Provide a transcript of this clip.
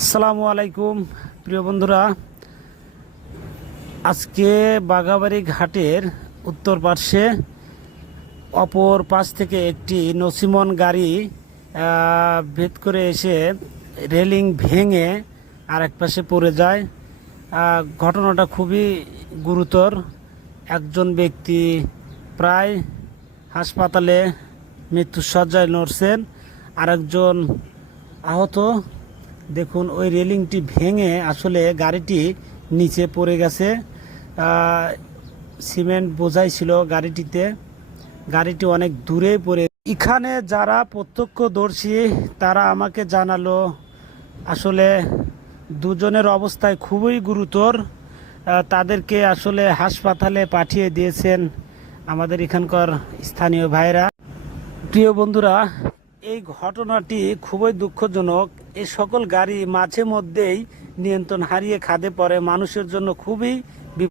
আসসালামু আলাইকুম, প্রিয় বন্ধুরা। আজকে বাঘাবাড়ি ঘাটের উত্তর পার্শ্বে অপর পাশ থেকে একটি নসিমন গাড়ি ভেদ করে এসে রেলিং ভেঙে আর এক পাশে পড়ে যায়। ঘটনাটা খুবই গুরুতর। একজন ব্যক্তি প্রায় হাসপাতালে মৃত্যুসজ্জায় নড়ছেন, আরেকজন আহত। দেখুন, ওই রেলিংটি ভেঙে আসলে গাড়িটি নিচে পড়ে গেছে। সিমেন্ট বোঝাই ছিল গাড়িটিতে। গাড়িটি অনেক দূরে পড়ে। এখানে যারা প্রত্যক্ষদর্শী, তারা আমাকে জানালো, আসলে দুজনের অবস্থায় খুবই গুরুতর। তাদেরকে আসলে হাসপাতালে পাঠিয়ে দিয়েছেন আমাদের এখানকার স্থানীয় ভাইরা প্রিয় বন্ধুরা, এই ঘটনাটি খুবই দুঃখজনক। এই সকল গাড়ি মাঝে মধ্যেই নিয়ন্ত্রণ হারিয়ে খাদে পরে মানুষের জন্য খুবই